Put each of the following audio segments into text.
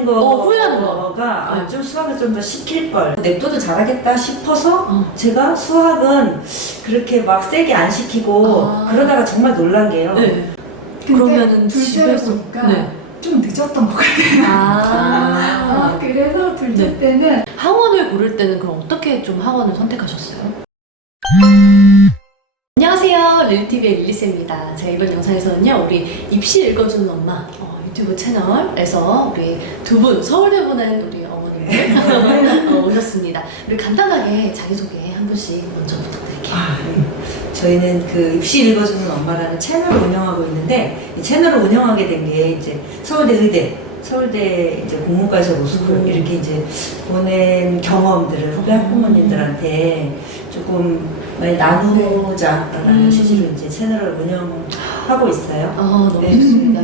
후회하는 후회하는 거가 좀 수학을 좀 더 시킬 걸. 냅둬도 잘하겠다 싶어서 제가 수학은 그렇게 막 세게 안 시키고 그러다가 정말 놀란 게요. 네. 그러면은 둘째를 보니까 좀 늦었던 것 같아요. 그래서 둘째 때는 학원을 고를 때는 그럼 어떻게 좀 학원을 선택하셨어요? 안녕하세요, 릴티비의 릴리쌤입니다. 제가 이번 영상에서는요, 우리 입시 읽어주는 엄마 유튜브 채널에서 우리 두 분 서울대 보낸 우리 어머님들 오셨습니다. 우리 간단하게 자기소개 한 분씩 먼저 부탁드릴게요. 저희는 그 입시 읽어주는 엄마라는 채널을 운영하고 있는데, 이 채널을 운영하게 된 게 이제 서울대 서울대 이제 공문과에서 로스쿨 이렇게 이제 보낸 경험들을 후배 학부모님들한테 조금 많이 나누자라는 취지로 이제 채널을 운영하고 있어요. 너무 좋습니다.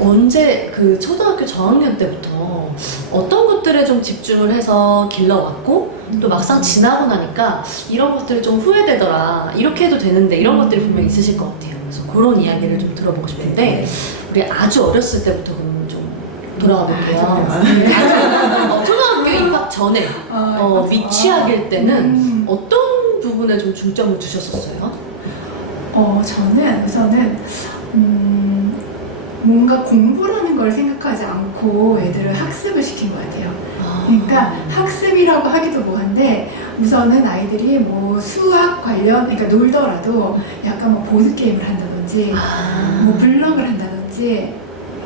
언제 그 초등학교 저학년 때부터 어떤 것들에 좀 집중을 해서 길러왔고 또 막상 지나고 나니까 이런 것들이 좀 후회되더라, 이렇게 해도 되는데 이런 것들이 분명히 있으실 것 같아요. 그래서 그런 이야기를 좀 들어보고 싶은데 우리 아주 어렸을 때부터 그럼 좀 돌아가 볼게요. 초등학교 입학 전에 미취학일 때는 어떤 부분에 좀 중점을 두셨었어요? 저는 우선은 뭔가 공부라는 걸 생각하지 않고 애들을 학습을 시킨 것 같아요. 그러니까 학습이라고 하기도 뭐한데 우선은 아이들이 뭐 수학 관련, 그러니까 놀더라도 약간 뭐 보드게임을 한다든지 뭐 블럭을 한다든지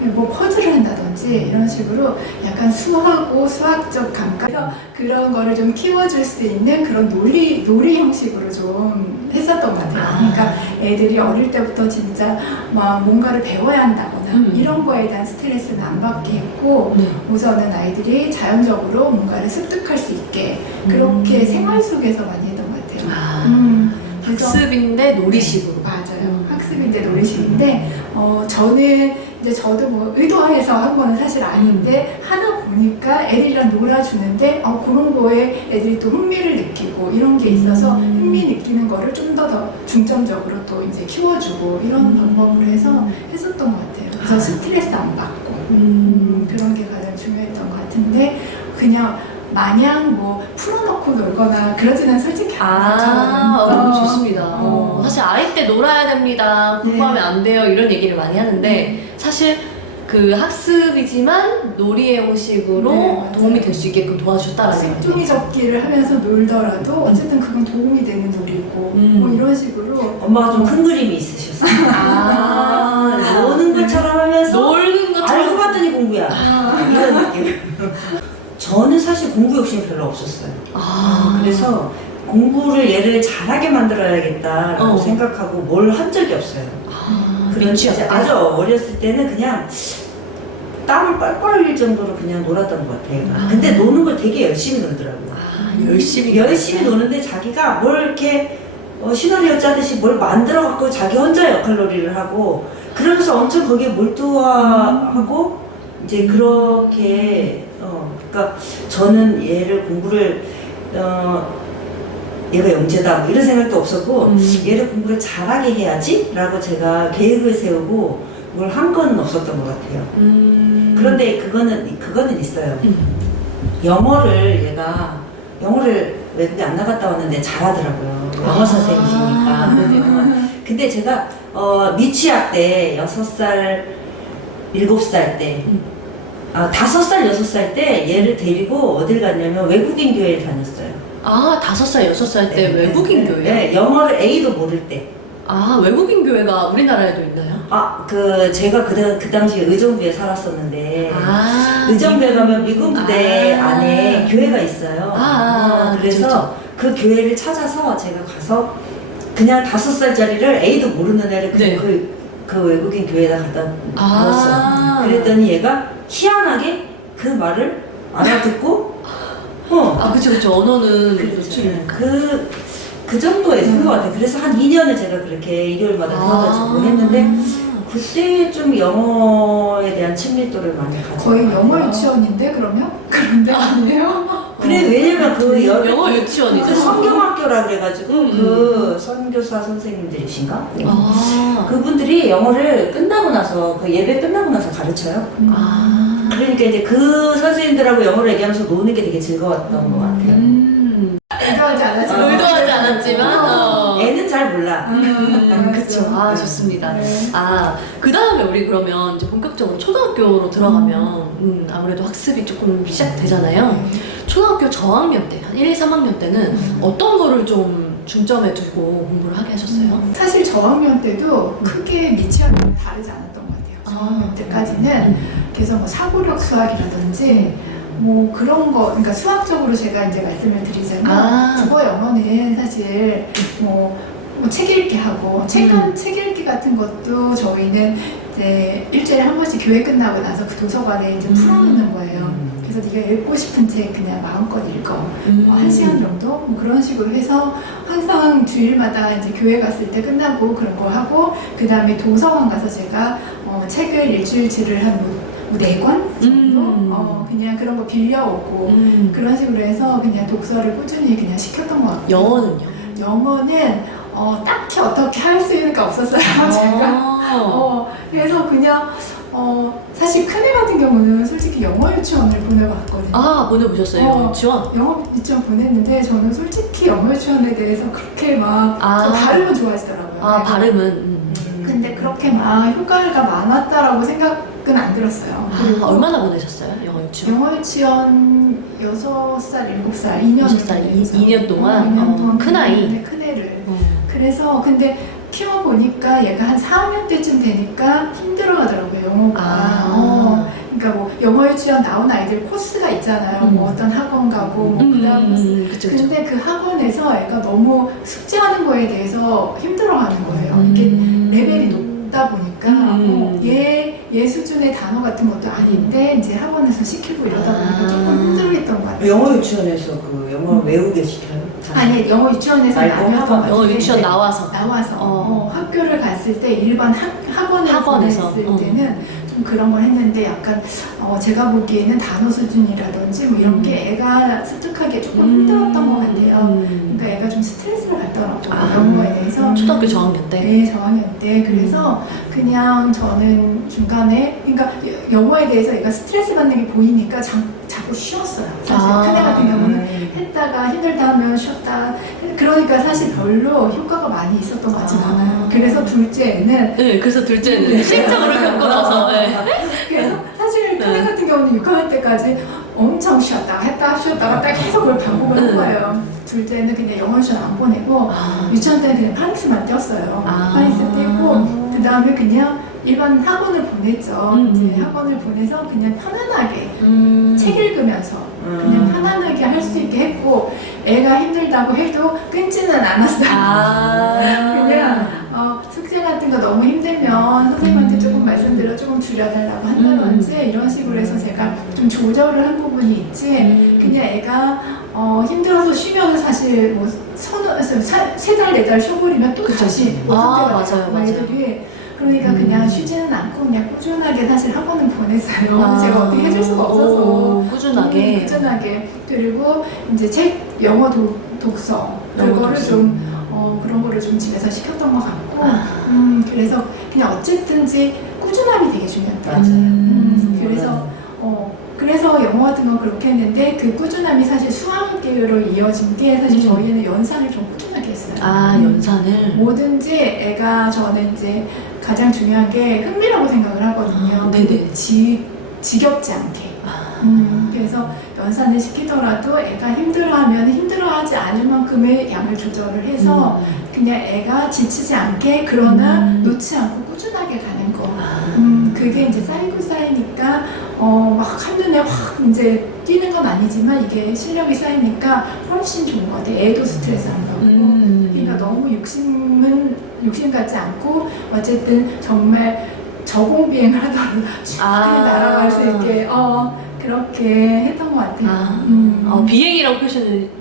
뭐 퍼즐을 한다든지 이런 식으로 약간 수하고 수학적 감각, 그래서 그런 거를 좀 키워줄 수 있는 그런 놀이 형식으로 좀 했었던 것 같아요. 그러니까 애들이 어릴 때부터 진짜 막 뭔가를 배워야 한다거나 이런 거에 대한 스트레스는 안 받게 했고 우선은 아이들이 자연적으로 뭔가를 습득할 수 있게 그렇게 생활 속에서 많이 했던 것 같아요. 학습인데 놀이식으로. 맞아요. 학습인데 놀이식인데 저는 이제 저도 뭐 의도해서 한 거는 사실 아닌데 하나 보니까 애들이랑 놀아주는데 그런 거에 애들이 또 흥미를 느끼고 이런 게 있어서 흥미 느끼는 거를 좀 더 중점적으로 또 이제 키워주고 이런 방법으로 해서 했었던 것 같아요. 그래서 스트레스 안 받고 그런 게 가장 중요했던 것 같은데 그냥 마냥 뭐 풀어놓고 놀거나 그러지는 솔직히 않아요. 너무 좋습니다. 사실 아이 때 놀아야 됩니다, 공부하면 안 돼요, 이런 얘기를 많이 하는데 사실 그 학습이지만 놀이의 형식으로 도움이 될 수 있게끔 도와줬다라는 거예요. 색종이 접기를 하면서 놀더라도 어쨌든 그건 도움이 되는 놀이고 뭐 이런 식으로. 엄마가 좀 큰 그림이 있으셨어요. 노는 것처럼 하면서 놀는 것처럼 알고 봤더니 공부야. 이런 느낌. 저는 사실 공부 욕심이 별로 없었어요. 그래서 공부를 얘를 잘하게 만들어야겠다라고 생각하고 뭘 한 적이 없어요. 그런지 아주 어렸을 때는 그냥 땀을 뻘뻘 흘릴 정도로 그냥 놀았던 것 같아요. 근데 노는 걸 되게 열심히 놀더라고요. 열심히 노는데 자기가 뭘 이렇게 시나리오 짜듯이 뭘 만들어 갖고 자기 혼자 역할놀이를 하고 그러면서 엄청 거기에 몰두하고 이제 그렇게 그러니까 저는 얘를 공부를 얘가 영재다 뭐 이런 생각도 없었고 얘를 공부를 잘하게 해야지 라고 제가 계획을 세우고 뭘 한 건 없었던 것 같아요. 그런데 그거는 있어요. 얘가 영어를 외국에 안 나갔다 왔는데 잘하더라고요. 영어 선생님이시니까. 근데 제가 미취학 때 6살 7살 때 5살 6살 때 얘를 데리고 어딜 갔냐면 외국인 교회를 다녔어요. 5살 6살 때 외국인 교회? 네, 영어를 A도 모를 때. 외국인 교회가 우리나라에도 있나요? 제가 그 당시에 의정부에 살았었는데 의정부에 가면 미군 부대 안에 교회가 있어요. 그래서 그 교회를 찾아서 제가 가서 그냥 5살짜리를 A도 모르는 애를 그 외국인 교회에다 갖다 넣었어요. 그랬더니 얘가 희한하게 그 말을 알아듣고 그쵸. 언어는 노출이니까. 그 정도에 쓴 것 같아요. 그래서 한 2년을 제가 그렇게 일요일마다 들어가지고 했는데 그때 좀 영어에 대한 친밀도를 많이 가지고 거의 영어 유치원인데 그러면? 그런데 아니에요? 그래 왜냐면 영어 유치원이죠. 그 성경학교라 그래가지고 그 선교사 선생님들이신가? 그분들이 영어를 끝나고 나서 그 예배 끝나고 나서 가르쳐요. 그러니까 그러니까 이제 그 선생님들하고 영어를 얘기하면서 노는 게 되게 즐거웠던 것 같아요. 의도하지 않았지만. 의도하지 않았지만. 애는 잘 몰라. 그쵸. 아, 네. 좋습니다. 네. 그 다음에 우리 그러면 이제 본격적으로 초등학교로 들어가면, 아무래도 학습이 조금 시작되잖아요. 초등학교 저학년 때, 한 1, 2, 3학년 때는 어떤 거를 좀 중점에 두고 공부를 하게 하셨어요? 사실 저학년 때도 크게 미치와는 다르지 않았던 것 같아요. 저학년 때까지는 그래서 뭐 사고력 수학이라든지 뭐 그런 거, 그러니까 수학적으로 제가 이제 말씀을 드리자면 국어 영어는 사실 뭐 책 읽기 하고 책 읽기 같은 것도 저희는 이제 일주일에 한 번씩 교회 끝나고 나서 그 도서관에 이제 풀어놓는 거예요. 그래서 네가 읽고 싶은 책 그냥 마음껏 읽어. 뭐 1시간 정도? 뭐 그런 식으로 해서 항상 주일마다 이제 교회 갔을 때 끝나고 그런 거 하고, 그 다음에 도서관 가서 제가 책을 일주일치를 한 4권 정도? 그냥 그런 거 빌려오고 그런 식으로 해서 그냥 독서를 꾸준히 그냥 시켰던 것 같고. 영어는요? 영어는 딱히 어떻게 할 수가 없었어요. 제가. 그래서 그냥 사실 큰애 같은 경우는 솔직히 영어 유치원을 보내봤거든요. 보내보셨어요? 유치원? 영어 유치원 보냈는데 저는 솔직히 영어 유치원에 대해서 그렇게 막 저 발음은 좋아하시더라고요. 발음은. 근데 그렇게 막 효과가 많았다라고 생각은 안 들었어요. 그리고 얼마나 보내셨어요? 영어 유치원? 영어 유치원 6살, 7살, 2년 2년 동안? 큰아이? 네, 큰애를. 그래서 근데 키워보니까 얘가 한 4학년 때쯤 되니까 힘들어하더라고요, 영어가. 그러니까 뭐 영어 유치원 나온 아이들 코스가 있잖아요. 뭐 어떤 학원 가고 뭐 그다음 코스. 근데 그 학원에서 애가 너무 숙제하는 거에 대해서 힘들어하는 거예요. 이게 레벨이 높다 보니까 얘 수준의 단어 같은 것도 아닌데 이제 학원에서 시키고 이러다 보니까 조금 힘들어했던 것 같아요. 영어 유치원에서 그 영어 외우게 시켜요? 아니, 영어 유치원에서 나와서 영어 유치원 나와서 학교를 갔을 때 일반 학원에서 보냈을 때는 좀 그런 걸 했는데 약간 제가 보기에는 단어 수준이라든지 뭐 이런 게 애가 습득하기에 조금 힘들었던 것 같아요. 그러니까 애가 좀 스트레스를 받더라고요. 영어에 대해서. 초등학교 저학년 때? 네, 저학년 때. 그래서 그냥 저는 중간에, 그러니까 영어에 대해서 애가 스트레스 받는 게 보이니까 자꾸 쉬었어요. 사실 큰애 같은 경우는 했다가 힘들다 하면 쉬었다. 그러니까 사실 별로 효과가 많이 있었던 것 같진 않아요. 그래서 둘째는 네, 그래서 둘째는 실적으로 겪고 나서. 그래서 사실 큰애 같은 경우는 6학년 때까지 엄청 쉬었다가 딱 계속 그걸 반복을 한 거예요. 둘째는 그냥 영어 유치원 안 보내고 유치원 때는 그냥 파닉스만 띄었어요. 파닉스 띄고 그 다음에 그냥 일반 학원을 보냈죠. 이제 학원을 보내서 그냥 편안하게 책 읽으면서 그냥 편안하게 할 수 있게 했고, 애가 힘들다고 해도 끊지는 않았어요. 그냥 숙제 같은 거 너무 힘들면 선생님한테 조금 말씀드려 조금 줄여달라고 한다든지 이런 식으로 해서 제가 좀 조절을 한 부분이 있지, 그냥 애가 힘들어서 쉬면 사실 뭐 3달, 4달 쉬어버리면 또 다시 맞아요. 애들이. 그러니까 그냥 쉬지는 않고 그냥 꾸준하게 사실 학원은 보냈어요. 제가 어떻게 해줄 수가 없어서. 꾸준하게. 그리고 이제 책, 영어 독서. 그거를 좀, 그런 거를 좀 집에서 시켰던 것 같고. 그래서 그냥 어쨌든지 꾸준함이 되게 중요하다. 그래서 영어 같은 건 그렇게 했는데 그 꾸준함이 사실 수학으로 이어진 게 사실 저희는 연산을 좀 꾸준하게 했어요. 연산을? 뭐든지 애가 저는 이제 가장 중요한 게 흥미라고 생각을 하거든요. 네네. 지겹지 않게. 그래서 연산을 시키더라도 애가 힘들어하지 않을 만큼의 양을 조절을 해서 그냥 애가 지치지 않게 그러나 놓지 않고 꾸준하게 가는 거. 그게 이제 쌓이니까 막 한눈에 확 이제 뛰는 건 아니지만 이게 실력이 쌓이니까 훨씬 좋은 것 같아요. 애도 스트레스 안 받고. 그러니까 너무 욕심 같지 않고 어쨌든 정말 저공비행을 하더라도 그냥 날아갈 수 있게 그렇게 했던 것 같아요. 비행이라고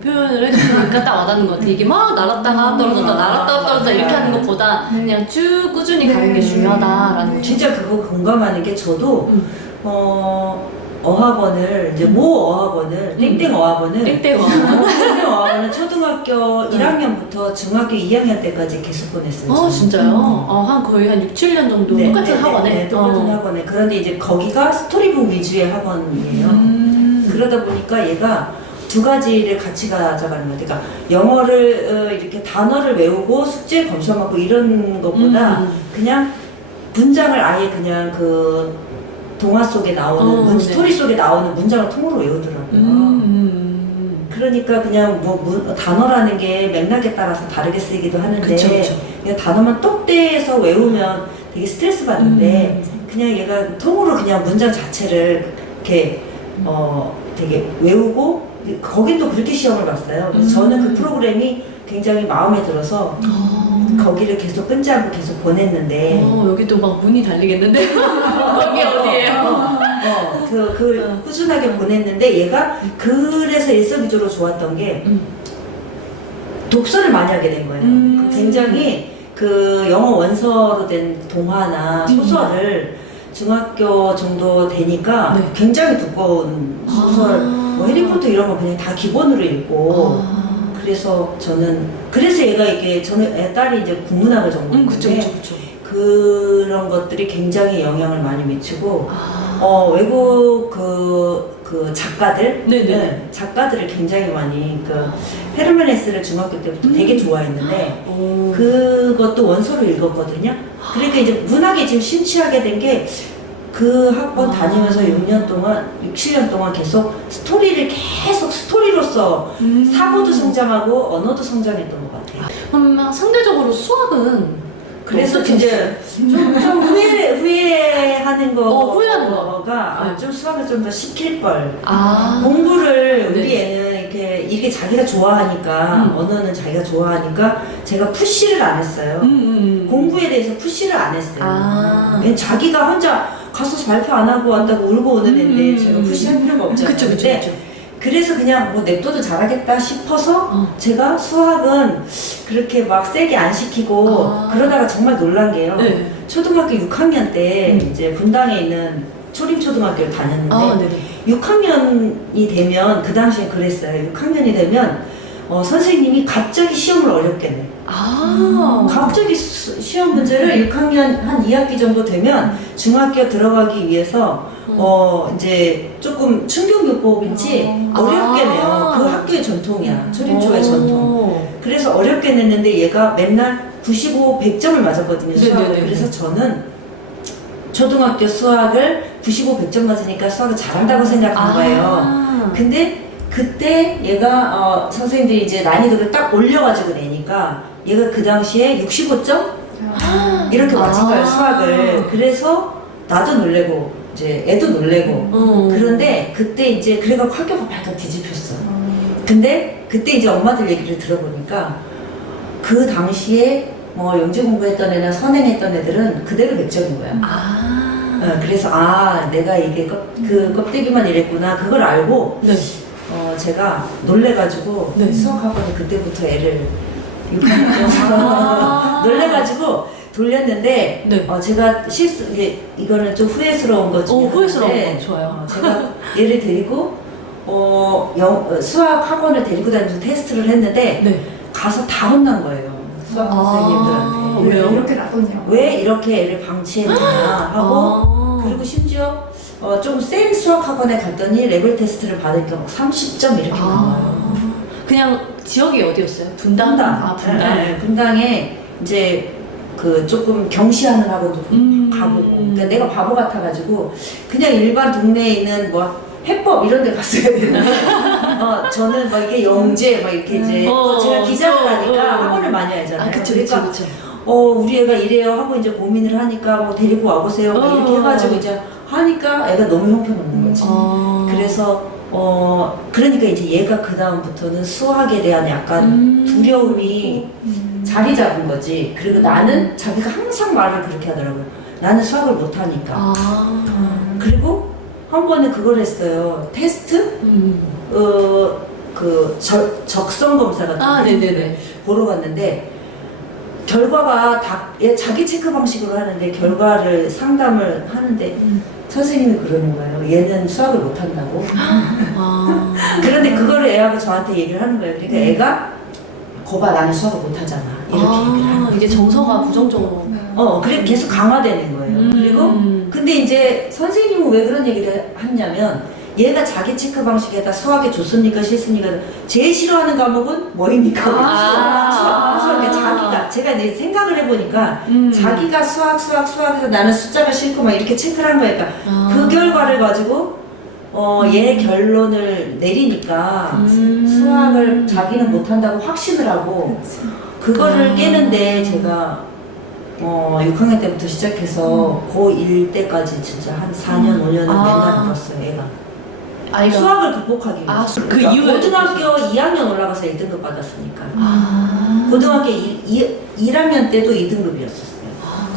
표현을 해주시니까 딱 와닿는 것 같아요. 이게 막 날았다가 떨어졌다 이렇게 하는 것보다 그냥 쭉 꾸준히 가는 게 중요하다라는 거. 진짜 그거 공감하는 게 저도 어학원을 이제 모 어학원을 땡땡 어학원을 땡땡 땡땡 어학원을 초등학교 1학년부터 중학교 2학년 때까지 계속 보냈어요. 저는. 진짜요? 한 거의 한 6, 7년 정도 네, 똑같은 네, 학원에? 네, 똑같은 학원에. 그런데 이제 거기가 스토리북 위주의 학원이에요. 그러다 보니까 얘가 두 가지를 같이 가져가는 거예요. 그러니까 영어를 이렇게 단어를 외우고 숙제 검수하고 이런 것보다 그냥 문장을 아예 그냥 그 동화 속에 나오는 네. 스토리 속에 나오는 문장을 통으로 외우더라고요. 그러니까 그냥 단어라는 게 맥락에 따라서 다르게 쓰이기도 하는데 그쵸, 그쵸. 그냥 단어만 똑대서 외우면 되게 스트레스 받는데 그냥 얘가 통으로 그냥 문장 자체를 이렇게 되게 외우고 거긴 또 그렇게 시험을 봤어요. 그래서 저는 그 프로그램이 굉장히 마음에 들어서 거기를 계속 끊지 않고 계속 보냈는데 여기도 막 문이 달리겠는데? 여기 어디예요? 꾸준하게 보냈는데 얘가 그래서 일석이조로 좋았던 게 독서를 많이 하게 된 거예요. 굉장히 그 영어 원서로 된 동화나 소설을 중학교 정도 되니까 네. 굉장히 두꺼운 소설, 뭐 해리포터 이런 거 그냥 다 기본으로 읽고 그래서 얘가 이게 저는 딸이 이제 국문학을 전공했는데 그런 것들이 굉장히 영향을 많이 미치고 외국 그 작가들 네네. 작가들을 굉장히 많이 헤르만 헤세를 중학교 때부터 되게 좋아했는데 그것도 원서로 읽었거든요. 그러니까 이제 문학에 지금 심취하게 된 게 그 학원 다니면서 6년 동안 6, 7년 동안 계속 스토리로서 사고도 성장하고 언어도 성장했던 것 같아요. 그럼 상대적으로 수학은 그래서 이제 좀 후회하는 후회하는 거가 좀 수학을 좀 더 시킬 걸. 아. 공부를 네. 우리 애는 이게 자기가 좋아하니까 언어는 자기가 좋아하니까 제가 푸시를 안 했어요. 공부에 대해서 푸시를 안 했어요. 왜냐면 자기가 혼자 가서 발표 안 하고 왔다고 울고 오는 애인데 제가 푸시할 필요가 없잖아요. 근데 그래서 그냥 뭐 냅둬도 잘하겠다 싶어서 제가 수학은 그렇게 막 세게 안 시키고 그러다가 정말 놀란 게요. 네. 초등학교 6학년 때 이제 분당에 있는 초림초등학교를 다녔는데 6학년이 되면 그 당시에 그랬어요. 6학년이 되면 선생님이 갑자기 시험을 어렵게 내. 갑자기 시험 문제를 6학년 한 2학기 정도 되면 중학교 들어가기 위해서 이제 조금 충격요법인지 어렵게 내요. 그 학교의 전통이야. 초림초의 전통. 그래서 어렵게 냈는데 얘가 맨날 95, 100점을 맞았거든요. 수학을. 네네네. 그래서 저는 초등학교 수학을 95, 100점 맞으니까 수학을 잘한다고 생각한 거예요. 근데 그때 얘가 선생님들이 이제 난이도를 딱 올려가지고 내니까 얘가 그 당시에 65점? 이렇게 맞은 거예요, 수학을. 그래서 나도 놀래고 이제 애도 놀래고 그런데 그때 이제 그래가 학교가 발칵 뒤집혔어. 근데 그때 이제 엄마들 얘기를 들어보니까 그 당시에 뭐 영재 공부했던 애나 선행했던 애들은 그대로 100점인 거야. 그래서 내가 이게 그 껍데기만 이랬구나 그걸 알고 네. 제가 놀래가지고 네. 수학학원에 그때부터 애를 6학년 놀래가지고 돌렸는데 네. 제가 이거는 좀 후회스러운 것 중에 후회스러운 하나인데, 거 좋아요. 제가 얘를 데리고 수학 학원을 데리고 다니면서 테스트를 했는데 네. 가서 다 혼난 거예요. 수학 선생님들한테. 왜요? 이렇게 나쁘냐? 왜 이렇게 애를 방치했느냐 하고 그리고 심지어 좀 센 수학 학원에 갔더니 레벨 테스트를 받으니까 막 30점 이렇게 나와요. 그냥 지역이 어디였어요? 분당? 분당. 네, 분당에 이제 그 조금 경시하는 학원도 가보고. 그러니까 내가 바보 같아가지고 그냥 일반 동네에 있는 뭐 해법 이런 데 갔어야 되는데 저는 막 이렇게 영재 막 이렇게 이제 또 제가 기자를 하니까 학원을 많이 하잖아요. 그러니까 우리 애가 이래요 하고 이제 고민을 하니까 뭐 데리고 와보세요 막 이렇게 해가지고 이제 하니까 애가 너무 형편없는 거지. 그래서 그러니까 이제 얘가 그 다음부터는 수학에 대한 약간 두려움이 자리 잡은 거지. 그리고 나는 자기가 항상 말을 그렇게 하더라고요. 나는 수학을 못하니까. 그리고 한 번은 그걸 했어요. 테스트? 적성 검사 같은 거 네네네. 보러 갔는데 결과가 얘 자기 체크 방식으로 하는데 결과를 상담을 하는데 선생님이 그러는 거예요. 얘는 수학을 못한다고. 그런데 그거를 애하고 저한테 얘기를 하는 거예요. 그러니까 애가 거봐 나는 수학을 못하잖아. 이렇게 얘기를 하는 거예요. 이게 정서가 부정적으로. 그래 계속 강화되는 거예요. 그리고 근데 이제 선생님은 왜 그런 얘기를 하냐면 얘가 자기 체크 방식에다 수학에 좋습니까 싫습니까? 제일 싫어하는 과목은 뭐입니까? 수학. 그러니까 자기가 제가 이제 생각을 해보니까 자기가 수학에서 나는 숫자가 싫고 막 이렇게 체크를 한 거니까 그 결과를 가지고 얘 결론을 내리니까 수학을 자기는 못한다고 확신을 하고 그거를 깨는데 제가 6학년 때부터 시작해서 고1 때까지 진짜 한 4년 5년은 맨날 울었어요 애가. 아이가 수학을 극복하기 위해서. 그 그러니까 이유에 고등학교 2학년 올라가서 1등급 받았으니까. 고등학교 1학년 때도 2등급이었었어요.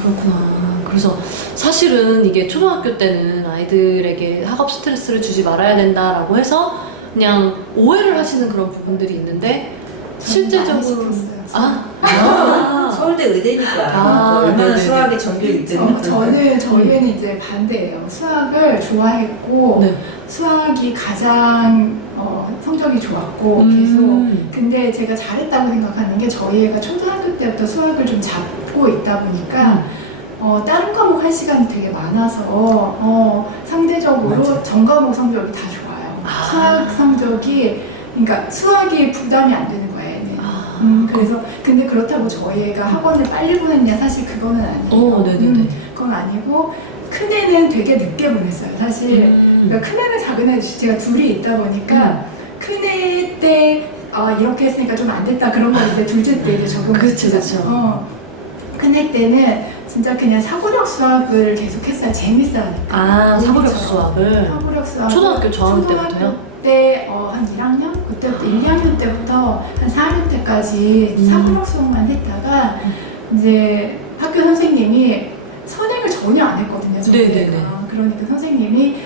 그렇구나. 그래서 사실은 이게 초등학교 때는 아이들에게 학업 스트레스를 주지 말아야 된다라고 해서 그냥 오해를 하시는 그런 부분들이 있는데 실제적으로 서울대 의대니까 얼마나 네네네. 수학의 전교 1등. 저희는 이제 반대예요. 수학을 좋아했고 네. 수학이 가장 성적이 좋았고 계속 근데 제가 잘했다고 생각하는 게 저희 애가 초등학교 때부터 수학을 좀 잡고 있다 보니까 다른 과목 할 시간이 되게 많아서 상대적으로 맞아. 전 과목 성적이 다 좋아요. 수학 성적이 그러니까 수학이 부담이 안 되는 거예요. 그래서 근데 그렇다고 저희 애가 학원을 빨리 보냈냐 사실 그거는 아니에요. 네네네. 그건 아니고 큰 애는 되게 늦게 보냈어요. 사실 그러니까 큰 애는 작은 애 제가 둘이 있다 보니까 큰 애 때 이렇게 했으니까 좀 안 됐다 그런 걸 이제 둘째 때 이제 적용을 시키잖아요. 큰 애 때는 진짜 그냥 사고력 수학을 계속 했어요. 재밌어하니까. 사고력 수학을 사고력 수학 초등학교 저학년 때부터요? 때 한 1학년? 그때부터 1, 2학년 때부터 한 4학년 때까지 사고력 수학만 했다가 이제 학교 선생님이 선행을 전혀 안 했거든요. 네네네. 그러니까 선생님이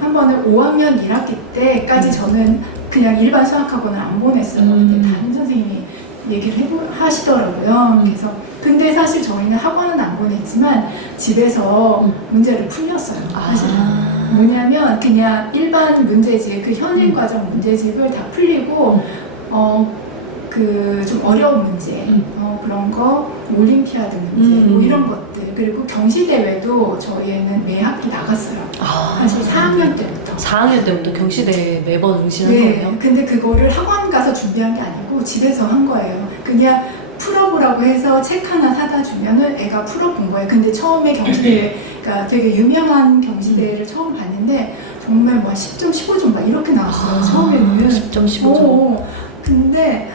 한 번은 5학년 1학기 때까지 저는 그냥 일반 수학학원을 안 보냈어요. 근데 담임 선생님이 얘기를 하시더라고요. 그래서 근데 사실 저희는 학원은 안 보냈지만 집에서 문제를 풀렸어요. 사실은. 뭐냐면 그냥 일반 문제집, 그 현행 과정 문제집을 다 풀리고 좀 어려운 문제, 그런 거, 올림피아드 문제, 뭐 이런 것들, 그리고 경시대회도 저희 애는 매 학기 나갔어요. 사실 4학년 때부터. 4학년 때부터 경시대회 매번 응시한 네, 거예요? 근데 그거를 학원 가서 준비한 게 아니고 집에서 한 거예요. 그냥 풀어보라고 해서 책 하나 사다 주면은 애가 풀어본 거예요. 근데 처음에 경시대회가 되게 유명한 경시대회를 처음 봤는데 정말 뭐 10점, 15점 막 이렇게 나왔어요. 처음에는. 10점, 15점. 근데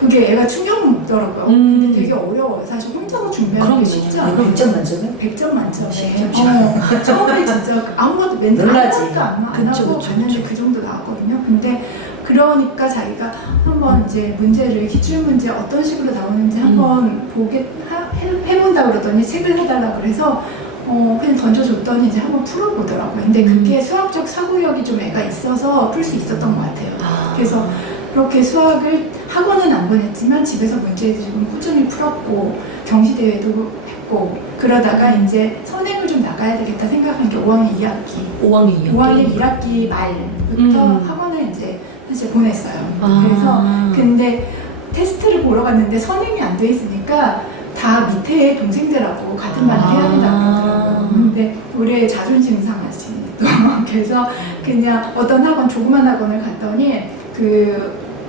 그게 애가 충격을 먹더라고요. 근데 되게 어려워요. 사실 혼자서 준비하는 게 쉽지 않아요. 100점 만점에? 100점 만점에. 10점. 처음에 진짜 아무것도 멘탈 놀라지. 아무것도 안 그쵸, 하고 그쵸, 봤는데 그쵸. 그 정도 나왔거든요. 근데 그러니까 자기가 한번 이제 문제를 기출문제 어떤 식으로 나오는지 한번 해본다 그러더니 책을 해달라 그래서 그냥 던져줬더니 이제 한번 풀어보더라고요. 근데 그게 수학적 사고력이 좀 애가 있어서 풀 수 있었던 것 같아요. 그래서 그렇게 수학을 학원은 안 보냈지만 집에서 문제집은 꾸준히 풀었고 경시대회도 했고 그러다가 이제 선행을 좀 나가야 되겠다 생각한 게 5학년 2학기 5학년 1학기 말부터 학원을 이제 사실 보냈어요. 그래서 근데 테스트를 보러 갔는데 선행이 안 돼 있으니까 다 밑에 동생들하고 같은 반을 해야 된다고 그러더라고요. 근데 우리 자존심 상하지 또 그래서 그냥 어떤 학원 조그만 학원을 갔더니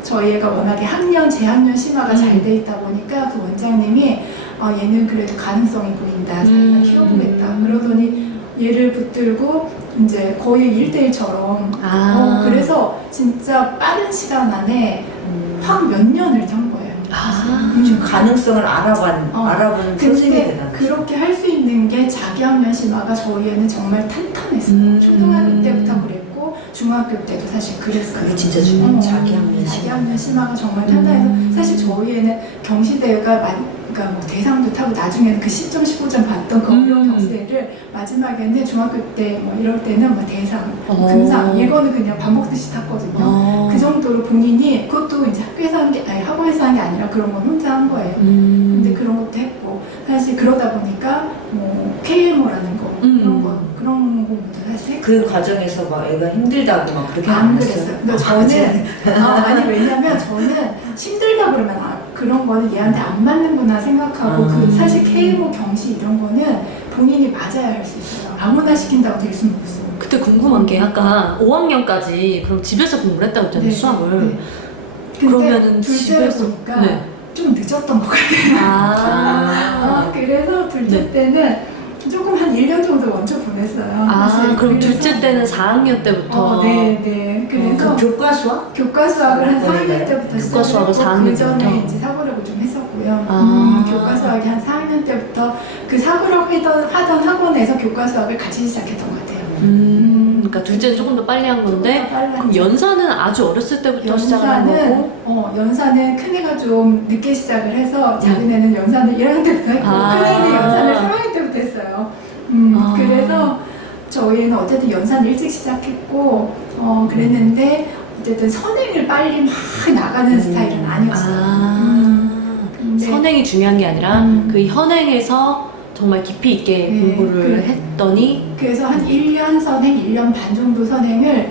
저희 애가 워낙에 재학년 심화가 잘 돼 있다 보니까 그 원장님이 얘는 그래도 가능성이 보인다. 자기가 키워보겠다. 그러더니 얘를 붙들고 이제 거의 1대1처럼 그래서 진짜 빠른 시간 안에 확 몇 년을 한 거예요. 지금 가능성을 알아본 선생님이 근데 되나 그렇게 할 수 있는 게 자기학년 심화가 저희 애는 정말 탄탄했어요. 초등학교 때부터 그랬고 중학교 때도 사실 그랬어요. 그게 진짜 중요해요. 자기학년 심화. 자기학년 심화가 정말 탄탄해서 사실 저희 애는 경시대회가 그러니까 뭐 대상도 타고 나중에는 그 10점, 15점 받던 그 어려운 경세를 마지막에는 중학교 때 뭐 이럴 때는 뭐 대상, 금상 이거는 그냥 밥 먹듯이 탔거든요. 그 정도로 본인이 그것도 이제 학교에서 한 게 아니 학원에서 한 게 아니라 그런 건 혼자 한 거예요. 근데 그런 것도 했고 사실 그러다 보니까 뭐 KMO라는 거 그런 공부도 사실 했고. 그 과정에서 막 애가 힘들다고 막 그렇게 안 했어요? 그랬어요. 근데 저는 아니 왜냐면 저는 힘들다 그러면 그런 거는 얘한테 안 맞는구나 생각하고 그 사실 KMO 경시 이런 거는 본인이 맞아야 할 수 있어요. 아무나 시킨다고 될 수는 없어요. 그때 궁금한 게 아까 5학년까지 그럼 집에서 공부를 했다고 했잖아요, 네, 수학을. 근데 그러면은 둘째로 집에서 보니까 네. 좀 늦었던 것 같아요. 그래서 둘째 네. 때는 조금 한 1년 정도 먼저 보냈어요. 사실. 그럼 그래서 둘째 때는 4학년 때부터. 네. 그래서 그 교과 수학? 교과 수학을 한 4학년 때부터 교과 수학을 시작했고 4학년 그 전에 때부터? 이제 사고력을 좀 했었고요. 아. 교과 수학이 한 4학년 때부터 그 사고력 하던 학원에서 교과 수학을 같이 시작했던 것 같아요. 그러니까 둘째는 조금 더 빨리 한 건데 그럼 연사는 아주 어렸을 때부터 시작을 한 거고? 연사는 큰 애가 좀 늦게 시작을 해서 작은 애는 연산을 1학년 때부터 했고 큰 애는 연산을 3학년 때부터 했어요. 그래서 저희는 어쨌든 연산을 일찍 시작했고 그랬는데 어쨌든 선행을 빨리 막 나가는 스타일은 아니었어요. 근데 선행이 중요한 게 아니라 그 현행에서 정말 깊이 있게 공부를 했더니 그래서 한 1년 선행, 1년 반 정도 선행을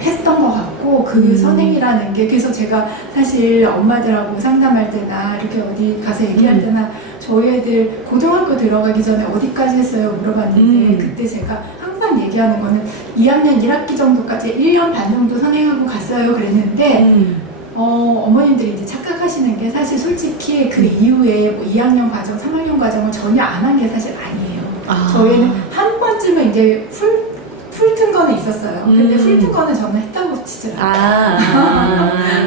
했던 것 같고 그 선행이라는 게 그래서 제가 사실 엄마들하고 상담할 때나 이렇게 어디 가서 얘기할 때나 저희 애들 고등학교 들어가기 전에 어디까지 했어요 물어봤는데 그때 제가 항상 얘기하는 거는 2학년 1학기 정도까지 1년 반 정도 선행하고 갔어요 그랬는데 어머님들이 이제 착각하시는 게 사실 솔직히 그 이후에 뭐 2학년 과정, 3학년 과정을 전혀 안 한 게 사실 아니에요. 저희는 한 번쯤은 이제 풀튼 거는 있었어요. 근데 풀튼 거는 저는 했다고 치질 않아요.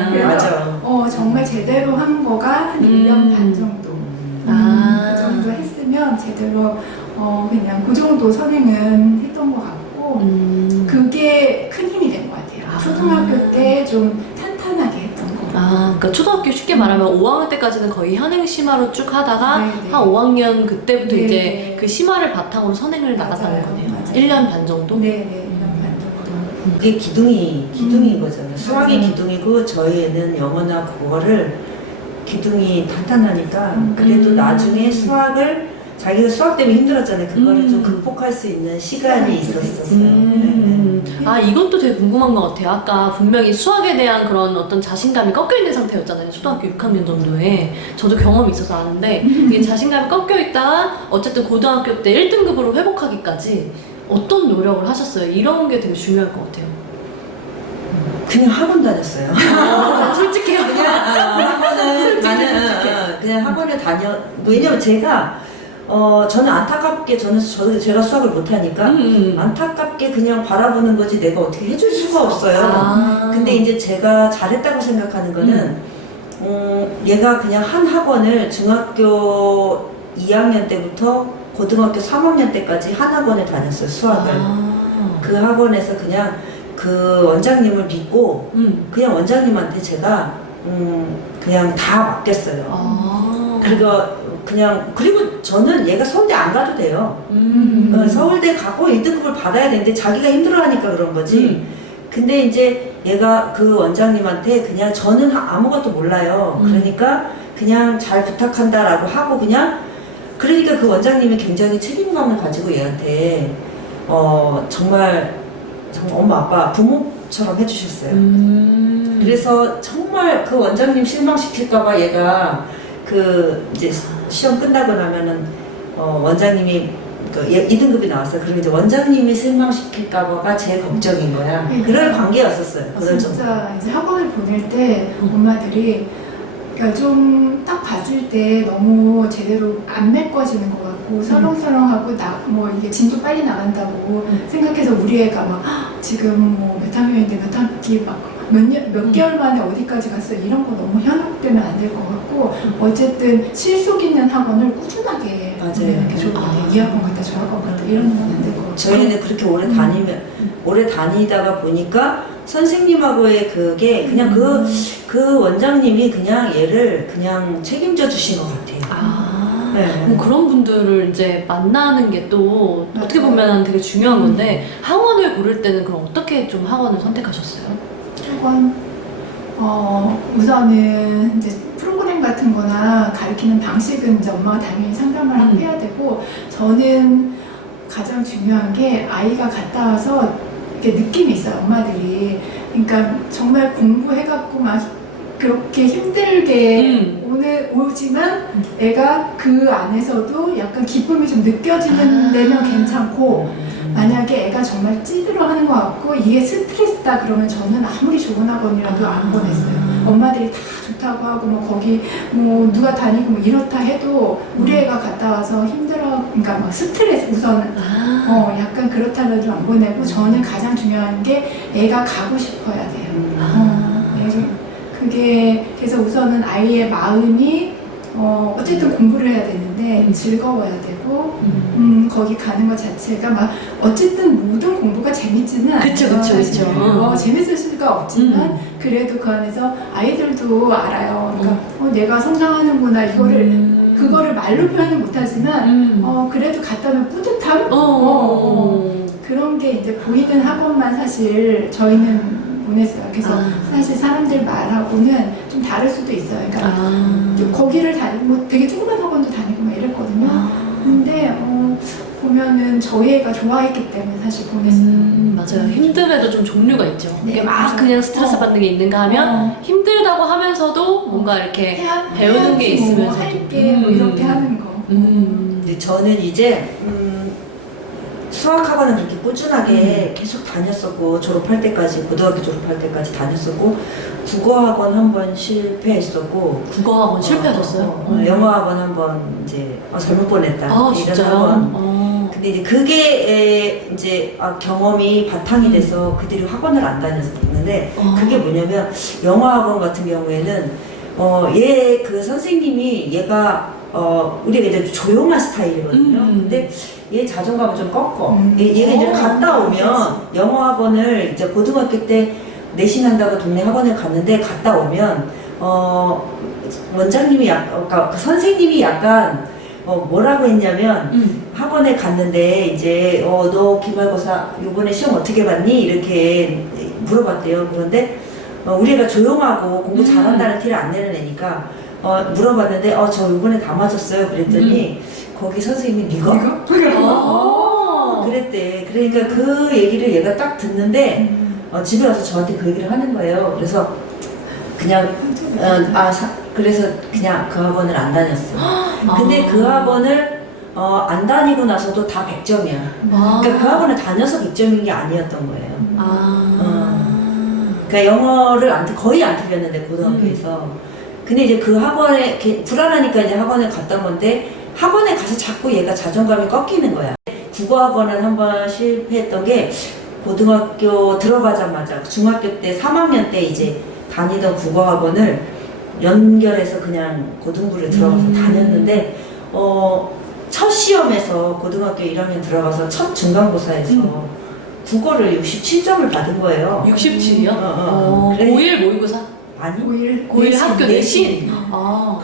그래서 맞아. 정말 제대로 한 거가 한 1년 반 정도. 그 정도 했으면 제대로 그냥 그 정도 선행은 했던 것 같고 그게 큰 힘이 된 것 같아요. 초등학교 때 좀 탄탄하게 했던 거. 그러니까 초등학교 쉽게 말하면 5학년 때까지는 거의 현행 심화로 쭉 하다가 네네. 한 5학년 그때부터 네네. 이제 그 심화를 바탕으로 선행을 나갔다는 거네요. 맞아요. 1년 반 정도? 네네, 1년 반 정도. 그게 기둥인 거잖아요. 수학이 맞아요. 기둥이고 저희 애는 영어나 국어를 기둥이 탄탄하니까 그래도 나중에 수학을 자기가 수학 때문에 힘들었잖아요. 그거를 좀 극복할 수 있는 시간이 있었어요. 이것도 되게 궁금한 것 같아요. 아까 분명히 수학에 대한 그런 어떤 자신감이 꺾여 있는 상태였잖아요. 초등학교 6학년 정도에. 저도 경험이 있어서 아는데 이게 자신감이 꺾여 있다가 어쨌든 고등학교 때 1등급으로 회복하기까지 어떤 노력을 하셨어요? 이런 게 되게 중요할 것 같아요. 그냥 학원 다녔어요. 솔직해요. 그냥 학원을 왜냐면 저는 안타깝게 제가 수학을 못하니까 안타깝게 그냥 바라보는 거지 내가 어떻게 해줄 수가 없어요. 근데 이제 제가 잘했다고 생각하는 거는 얘가 그냥 한 학원을 중학교 2학년 때부터 고등학교 3학년 때까지 한 학원을 다녔어요. 수학을. 그 학원에서 그냥 그 원장님을 믿고 그냥 원장님한테 제가 그냥 다 맡겼어요. 그리고 저는 얘가 서울대 안 가도 돼요. 서울대 가고 1등급을 받아야 되는데 자기가 힘들어하니까 그런 거지. 근데 이제 얘가 그 원장님한테 그냥 저는 아무것도 몰라요. 그러니까 그냥 잘 부탁한다라고 하고 그러니까 그 원장님이 굉장히 책임감을 가지고 얘한테 정말 엄마 아빠 부모처럼 해주셨어요. 그래서 정말 그 원장님 실망시킬까봐 얘가 이제 시험 끝나고 나면은 원장님이 2등급이 나왔어요. 그러면 이제 원장님이 실망시킬까봐가 제일 걱정인 거야. 그런 관계였었어요. 진짜 이제 학원을 보낼 때 엄마들이 그러니까 좀 딱 봤을 때 너무 제대로 안 메꿔지는 것 같고 설렁설렁하고 뭐 이게 진도 빨리 나간다고 생각해서 우리 애가 막 지금 뭐 몇 학년인데 몇 학기 막 몇 개월 만에 어디까지 갔어 이런 거 너무 현혹되면 안 될 것 같고 어쨌든 실속 있는 학원을 꾸준하게 보내는 게 좋을 것 같아요. 이 학원 갔다 저 학원 갔다 이러는 건 안 될 것 같고 저희는 그렇게 오래 다니다가 보니까 선생님하고의 그게 그냥 그 원장님이 그냥 얘를 그냥 책임져 주신 것 같아요. 네. 그런 분들을 이제 만나는 게 또 맞아요. 어떻게 보면 되게 중요한 건데 학원을 고를 때는 그럼 어떻게 좀 학원을 선택하셨어요? 학원 우선은 이제 프로그램 같은 거나 가르치는 방식은 이제 엄마가 당연히 상담을 해야 되고, 저는 가장 중요한 게 아이가 갔다 와서 이렇게 느낌이 있어요, 엄마들이. 그러니까 정말 공부해갖고 막 그렇게 힘들게 오지만 애가 그 안에서도 약간 기쁨이 좀 느껴지는 데면 괜찮고, 만약에 애가 정말 찌들어 하는 것 같고 이게 스트레스다 그러면 저는 아무리 좋은 학원이라도 안 보냈어요. 엄마들이 다 좋다고 하고 뭐 거기 뭐 누가 다니고 뭐 이렇다 해도 우리 애가 갔다 와서 힘들어, 그러니까 막 스트레스 우선 약간 그렇다면 좀 안 보내고, 저는 가장 중요한 게 애가 가고 싶어야 돼요. 그게 그래서 우선은 아이의 마음이 어쨌든 공부를 해야 되는데 즐거워야 되고, 거기 가는 것 자체가 막 어쨌든 모든 공부가 재밌지는 않아요. 그쵸. 재밌을 수가 없지만 그래도 그 안에서 아이들도 알아요. 그러니까 내가 성장하는구나 이거를 그거를 말로 표현은 못하지만 그래도 갔다면 뿌듯함 그런 게 이제 보이는 학원만 사실 저희는 보냈어요. 그래서 사실 사람들 말하고는 좀 다를 수도 있어요. 그러니까 거기를 뭐 되게 조그만 학원도 다니고 막 이랬거든요. 근데 보면은 저희 애가 좋아했기 때문에 사실 보냈어요. 맞아요. 힘듦에도 좀 종류가 있죠. 네, 이게 막 맞아요. 그냥 스트레스 받는 게 있는가 하면 힘들다고 하면서도 뭔가 이렇게 배우는 게 있으면서도 할게 뭐 이렇게 하는 거. 근데 저는 이제 수학학원은 그렇게 꾸준하게 계속 다녔었고, 졸업할 때까지, 고등학교 졸업할 때까지 다녔었고, 국어학원 한 번 실패했었고, 국어학원 실패하셨어요? 영어학원 한 번 이제 잘못 보냈다. 이런 진짜요? 학원. 근데 이제 그게 이제 경험이 바탕이 돼서 그들이 학원을 안 다녔는데, 그게 뭐냐면 영어학원 같은 경우에는 얘 그 선생님이 얘가 우리가 이제 조용한 스타일이거든요. 근데 얘 자존감을 좀 꺾어. 얘가 이제 갔다 오면 영어학원을 이제 고등학교 때 내신한다고 동네 학원을 갔는데, 갔다 오면 원장님이 그러니까 그 선생님이 약간 뭐라고 했냐면 학원에 갔는데 이제 너 기말고사 요번에 시험 어떻게 봤니? 이렇게 물어봤대요. 그런데 우리 애가 조용하고 공부 잘한다는 티를 안 내는 애니까 물어봤는데 저 요번에 다 맞았어요. 그랬더니 거기 선생님이 네가? 그랬대. 그러니까 그 얘기를 얘가 딱 듣는데 집에 와서 저한테 그 얘기를 하는 거예요. 그래서 그냥 그래서 그냥 그 학원을 안 다녔어요. 근데 그 학원을 안 다니고 나서도 다 100점이야. 그러니까 그 학원을 다녀서 100점인 게 아니었던 거예요. 그러니까 영어를 거의 안 틀렸는데 고등학교에서. 근데 이제 그 학원에 불안하니까 이제 학원에 갔던 건데, 학원에 가서 자꾸 얘가 자존감이 꺾이는 거야. 국어학원은 한번 실패했던 게, 고등학교 들어가자마자 중학교 때 3학년 때 이제 다니던 국어학원을 연결해서 그냥 고등부를 들어가서 다녔는데, 첫 시험에서 고등학교 1학년 들어가서 첫 중간고사에서 국어를 67점을 받은 거예요. 67이요? 그래. 고1 모의고사? 아니, 고1 학교 내신?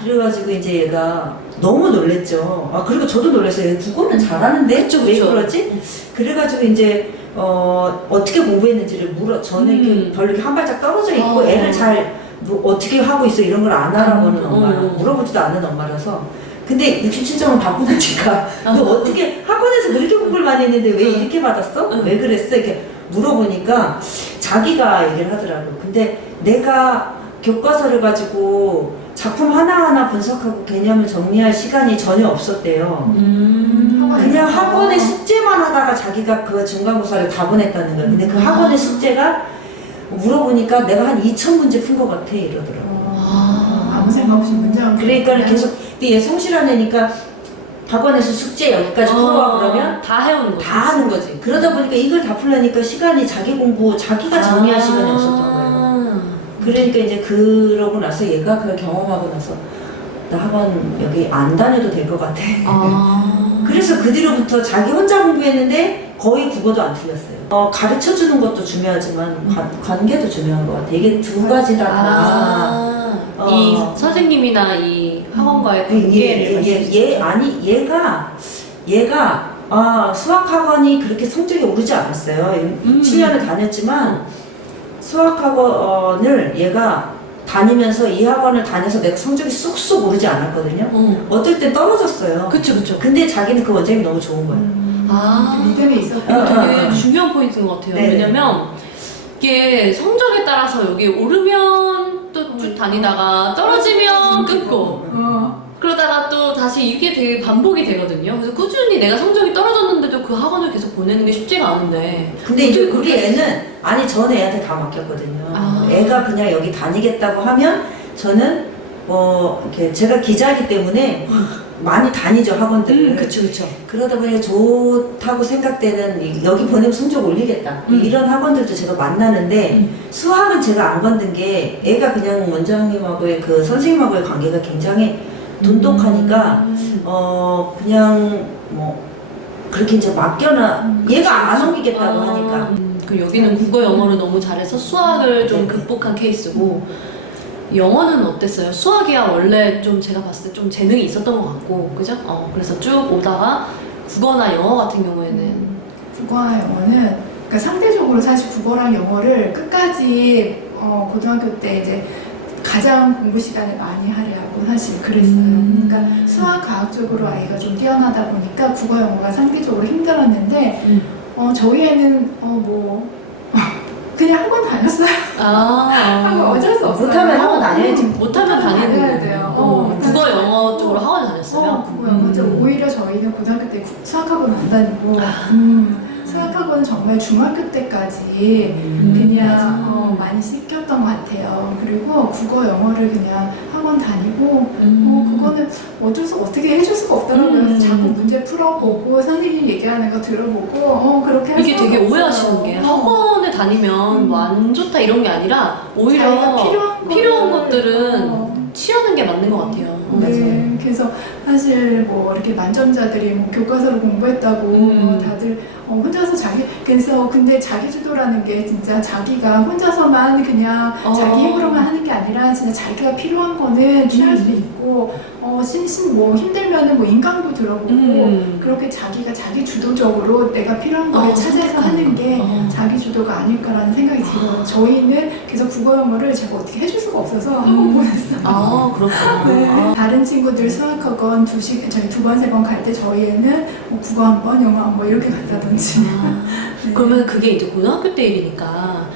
그래가지고 이제 얘가 너무 놀랬죠. 그리고 저도 놀랐어요. 얘 국어는 잘하는데? 그쵸. 왜 그러지? 그래가지고 이제 어떻게 공부했는지를 저는 이렇게 별로 이렇게 한 발짝 떨어져 있고 애를 잘 어떻게 하고 있어 이런 걸 안 알아보는 엄마라, 물어보지도 않는 엄마라서. 근데 67점을 받고 나니까 너 어떻게 학원에서 그렇게 공부를 많이 했는데 왜 이렇게 받았어? 왜 그랬어? 이렇게 물어보니까 자기가 얘기를 하더라고요. 근데 내가 교과서를 가지고 작품 하나하나 분석하고 개념을 정리할 시간이 전혀 없었대요. 그냥 학원의 숙제만 하다가 자기가 그 중간고사를 다 보냈다는 거예요. 근데 그 학원의 숙제가 물어보니까 내가 한 2,000문제 푼 것 같아 이러더라고요. 아무 생각 없이 문제 안 그러니까 계속, 근데 얘 성실한 애니까 학원에서 숙제 여기까지 풀어와 그러면 다 해오는 거지. 다 하는 거지. 그러다 보니까 이걸 다 풀려니까 시간이 자기 공부, 자기가 정리할 시간이 없었던 거예요. 그러니까 이제 그러고 나서 얘가 그걸 경험하고 나서 나 학원 여기 안 다녀도 될 것 같아. 그래서 그 뒤로부터 자기 혼자 공부했는데 거의 국어도 안 틀렸어요. 가르쳐 주는 것도 중요하지만 관계도 중요한 것 같아요. 이게 두 가지 다 이 선생님이나 이 학원과의 관계를 얘가 수학 학원이 그렇게 성적이 오르지 않았어요. 7년을 다녔지만 수학 학원을 얘가 다니면서 이 학원을 다녀서 내가 성적이 쑥쑥 오르지 않았거든요. 어떨 때 떨어졌어요. 그쵸. 근데 자기는 그 원장님이 너무 좋은 거예요. 믿음이 있었고 이거 되게 중요한 포인트인 것 같아요. 네네. 왜냐면 이게 성적에 따라서 여기 오르면 또 쭉 다니다가 떨어지면 끊고 그러다가 또 다시 이게 되게 반복이 되거든요. 그래서 꾸준히 내가 성적이 떨어졌는데도 그 학원을 계속 보내는 게 쉽지가 않은데 근데 이제 어떻게 우리 그렇게 애는 전 애한테 다 맡겼거든요. 아. 애가 그냥 여기 다니겠다고 하면 저는 이렇게 제가 기자이기 때문에 많이 다니죠 학원들을. 그쵸. 그러다 보니 좋다고 생각되는 여기 보내면 성적 올리겠다 이런 학원들도 제가 만나는데 수학은 제가 안 건든 게 애가 그냥 원장님하고의 그 선생님하고의 관계가 굉장히 돈독하니까 그냥 뭐 그렇게 이제 맡겨놔 얘가 안 옮기겠다고 하니까. 그 여기는 국어 영어를 너무 잘해서 수학을 좀 네. 극복한 케이스고 영어는 어땠어요? 수학이야 원래 좀 제가 봤을 때 좀 재능이 있었던 것 같고 그죠? 그래서 쭉 오다가 국어나 영어 같은 경우에는 국어나 영어는 그러니까 상대적으로 사실 국어랑 영어를 끝까지 고등학교 때 이제 가장 공부 시간을 많이 하려고 사실 그랬어요. 그러니까 수학 과학 쪽으로 아이가 좀 뛰어나다 보니까 국어 영어가 상대적으로 힘들었는데 저희 애는 그냥 학원 다녔어요. 학원 어쩔 수 없어요. 못하면 학원 다녀야지. 못하면 다녀야 다니는 돼요. 국어 영어 쪽으로 학원 다녔어요? 국어 영어 쪽 오히려 저희는 고등학교 때 수학학원 안 다니고 수학학원 정말 중학교 때까지 그냥 많이 시켰던 것 같아요. 그리고 국어 영어를 그냥 학원 다니고 그거는 어떻게 해줄 수가 없더라고요. 자꾸 문제 풀어보고 선생님 얘기하는 거 들어보고 그렇게 할 이게 수가 되게 없어요. 오해하시는 게 학원에 다니면 뭐 안 좋다 이런 게 아니라 오히려 자기가 필요한 것들은 취하는 게 맞는 것 같아요. 네, 그래서 사실 뭐 이렇게 만점자들이 뭐 교과서를 공부했다고 다들 혼자서 그래서 근데 자기 주도라는 게 진짜 자기가 혼자서만 그냥 자기 힘으로만 하는 게 아니라 진짜 자기가 필요한 거는 취할 수 있고 뭐 힘들면은 뭐 인강도 들어보고 그렇게 자기가 자기 주도적으로 내가 필요한 거를 찾아서 하는 게 자기 주도가 아닐까라는 생각이 들어요. 저희는 그래서 국어 영어를 제가 어떻게 해줄 수가 없어서 학원 보냈어요. 그렇구나. 네. 다른 친구들 수학학원 저희 2번, 3번 갈 때 저희 애는 국어 한 번, 영어 한 번 이렇게 갔다든지. 네. 그러면 그게 이제 고등학교 때 일이니까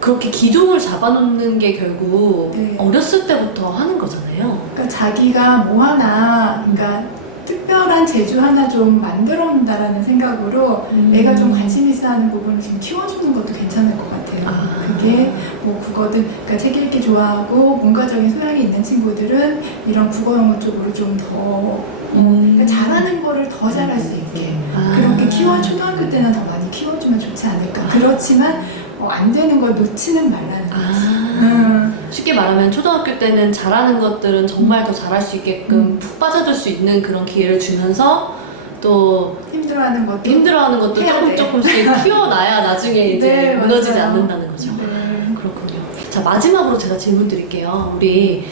그렇게 기둥을 잡아놓는 게 결국 네. 어렸을 때부터 하는 거잖아요. 그러니까 자기가 뭐 하나, 그러니까 특별한 재주 하나 좀 만들어 온다라는 생각으로 애가 좀 관심 있어 하는 부분을 좀 키워주는 것도 괜찮을 것 같아요. 그게 뭐 국어든, 그러니까 책 읽기 좋아하고 문과적인 소양이 있는 친구들은 이런 국어 영어 쪽으로 좀 더 그러니까 잘하는 거를 더 잘할 수 있게 그렇게 초등학교 때는 더 많이 키워주면 좋지 않을까. 그렇지만 안 되는 걸 놓치는 말라는 거지. 쉽게 말하면 초등학교 때는 잘하는 것들은 정말 더 잘할 수 있게끔 푹 빠져들 수 있는 그런 기회를 주면서 또 힘들어하는 것도 해야 돼. 조금씩 키워놔야 나중에 이제 네, 무너지지 맞아요. 않는다는 거죠. 네. 그렇군요. 자, 마지막으로 제가 질문 드릴게요. 우리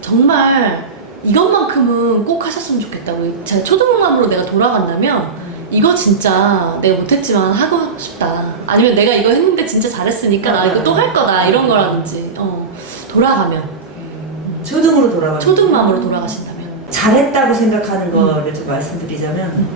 정말 이것만큼은 꼭 하셨으면 좋겠다고. 제가 초등학교로 내가 돌아간다면 이거 진짜 내가 못했지만 하고 싶다. 아니면 내가 이거 했는데 진짜 잘했으니까 나 이거 또 할 거다. 이런 거라든지. 돌아가면. 초등으로 돌아가요. 초등맘으로 돌아가신다면. 잘했다고 생각하는 거를 좀 말씀드리자면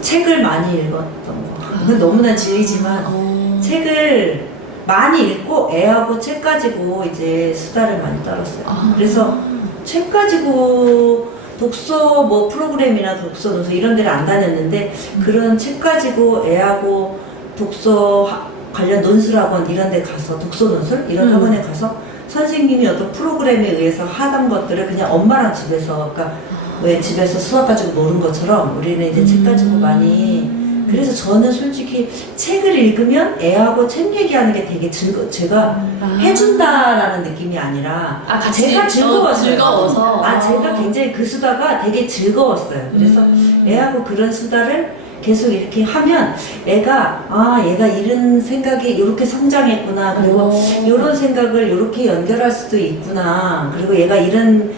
책을 많이 읽었던 거. 그건 너무나 진리지만 책을 많이 읽고 애하고 책 가지고 이제 수다를 많이 떨었어요. 그래서 책 가지고 독서 뭐 프로그램이나 독서 논서 이런 데를 안 다녔는데 그런 책 가지고 애하고 독서 관련 논술학원 이런 데 가서 독서 논술 이런 학원에 가서 선생님이 어떤 프로그램에 의해서 하던 것들을 그냥 엄마랑 집에서 그러니까 왜 집에서 수학 가지고 노는 것처럼 우리는 이제 책 가지고 많이 그래서 저는 솔직히 책을 읽으면 애하고 책 얘기하는 게 되게 제가 해준다라는 느낌이 아니라 같이 제가 즐거웠어요. 즐거워서. 제가 굉장히 그 수다가 되게 즐거웠어요. 그래서 애하고 그런 수다를 계속 이렇게 하면 애가 얘가 이런 생각이 이렇게 성장했구나. 그리고 이런 생각을 이렇게 연결할 수도 있구나. 그리고 얘가 이런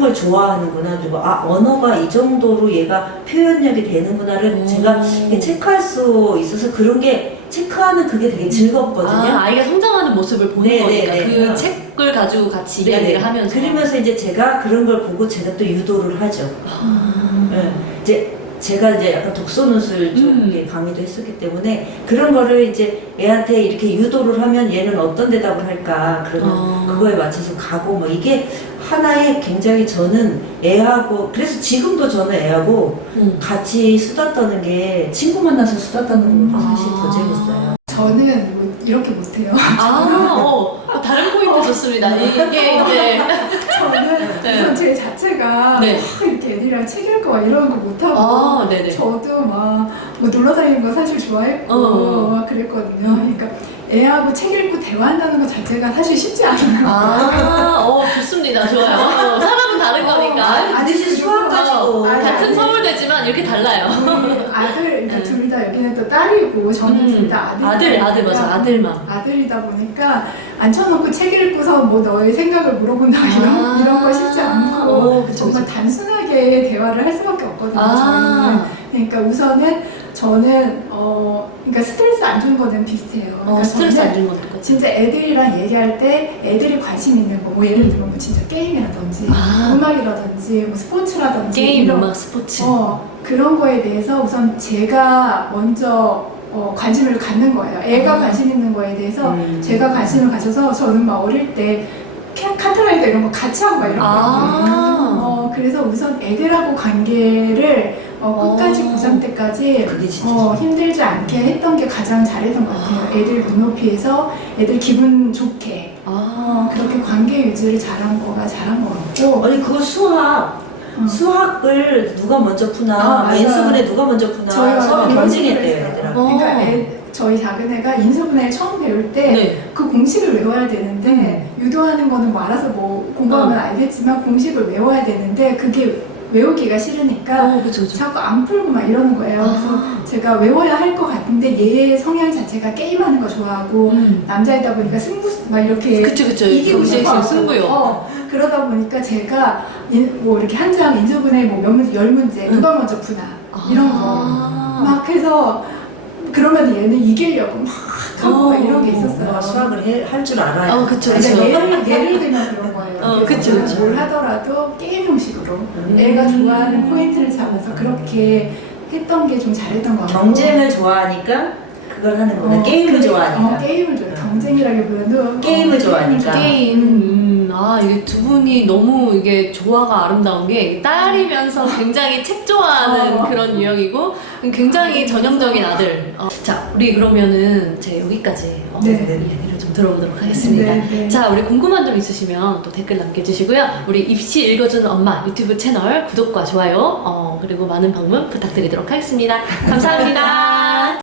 걸 좋아하는구나. 그리고 언어가 이 정도로 얘가 표현력이 되는구나를 제가 이렇게 체크할 수 있어서 그런 게 체크하는 그게 되게 즐겁거든요. 아이가 성장하는 모습을 보는 네네네. 거니까 그 책을 가지고 같이 네네. 이야기를 하면서 그러면서 이제 제가 그런 걸 보고 제가 또 유도를 하죠. 네. 이제 제가 이제 약간 독서논술 쪽에 강의도 했었기 때문에 그런 거를 이제 애한테 이렇게 유도를 하면 얘는 어떤 대답을 할까 그러면 그거에 맞춰서 가고 뭐 이게 하나의 굉장히 저는 애하고 그래서 지금도 저는 애하고 같이 수다 떠는 게 친구 만나서 수다 떠는 것보다 사실 더 재밌어요. 저는 뭐 이렇게 못해요. 다른 포인트 좋습니다. 이게 이제 저는 네. 우선 제 자체가 네. 막 이렇게 애들이랑 책 읽고 막 이런 거 못하고 네네. 저도 막 뭐 놀러 다니는 거 사실 좋아했고 막 그랬거든요. 그러니까 애하고 책 읽고 대화한다는 것 자체가 사실 쉽지 않아요. 좋습니다. 좋아요. 사람은 다른 거니까. 아저씨 수학 가지고 같은 서울대지만 이렇게 달라요. 우리 아들, 그러니까 둘 다 여기는 또 딸이고 저는 둘 다 아들 맞아. 아들만. 아들이다 보니까 앉혀놓고 책 읽고서 뭐 너의 생각을 물어본다 이런 거 쉽지 않고 그쵸, 정말 그쵸. 단순하게 대화를 할 수밖에 없거든요. 저희는. 그러니까 우선은 저는 그러니까 스트레스 안 주는 거는 비슷해요. 그러니까 스트레스 저는 안 주는 것도 똑같이. 진짜 애들이랑 얘기할 때 애들이 관심 있는 거, 뭐 예를 들면 뭐 진짜 게임이라든지 음악이라든지 뭐 스포츠라든지 게임, 이런 음악, 스포츠. 그런 거에 대해서 우선 제가 먼저 관심을 갖는 거예요. 애가 관심 있는 거에 대해서 제가 관심을 가져서 저는 막 어릴 때 카트라이더 이런 거 같이 하고 막 이런 거. 그래서 우선 애들하고 관계를 끝까지 고3 때까지 그게 진짜 힘들지 않게 했던 게 가장 잘했던 것 같아요. 애들 눈높이에서 애들 기분 좋게 그렇게 관계 유지를 잘한 것 같고. 아니 그거 수학을 누가 먼저 푸나 맞아요. 인수분해 누가 먼저 푸나 저희가 서로 그런 경쟁했대요 식으로 애들하고. 그러니까 저희 작은 애가 인수분해를 처음 배울 때 그 공식을 외워야 되는데 유도하는 거는 뭐 알아서 뭐 공부하면 알겠지만 공식을 외워야 되는데 그게 외우기가 싫으니까 그쵸. 자꾸 안 풀고 막 이러는 거예요. 그래서 제가 외워야 할 것 같은데 얘의 성향 자체가 게임하는 거 좋아하고 남자이다 보니까 승부 막 이렇게 그쵸. 이기고 싶어 승부요. 그러다 보니까 제가 뭐 이렇게 한 장 인수분해 뭐 몇 문제 10문제 누가 먼저 푸나 이런 거 막 해서 그러면 얘는 이기려고 막 하고 막 이런 게 있었어요. 수학을 할 줄 알아요. 그쵸. 그러니까 예를 들면 그런 거예요. 그쵸. 뭘 하더라도 게임 형식으로 애가 좋아하는 포인트를 잡아서 그렇게 했던 게 좀 잘했던 것 같아요. 경쟁을 좋아하니까 그걸 하는구나. 게임을 좋아하니까. 게임을 좋아해. 경쟁이라기보다는 게임을 좋아하니까. 게임. 이게 두 분이 너무 이게 조화가 아름다운 게 딸이면서 굉장히 책 좋아하는 그런 유형이고 굉장히 전형적인 아들. 자, 우리 그러면은 제가 여기까지 이야기를 좀 들어보도록 하겠습니다. 네. 자, 우리 궁금한 점 있으시면 또 댓글 남겨주시고요. 우리 입시 읽어주는 엄마 유튜브 채널 구독과 좋아요 그리고 많은 방문 부탁드리도록 하겠습니다. 감사합니다.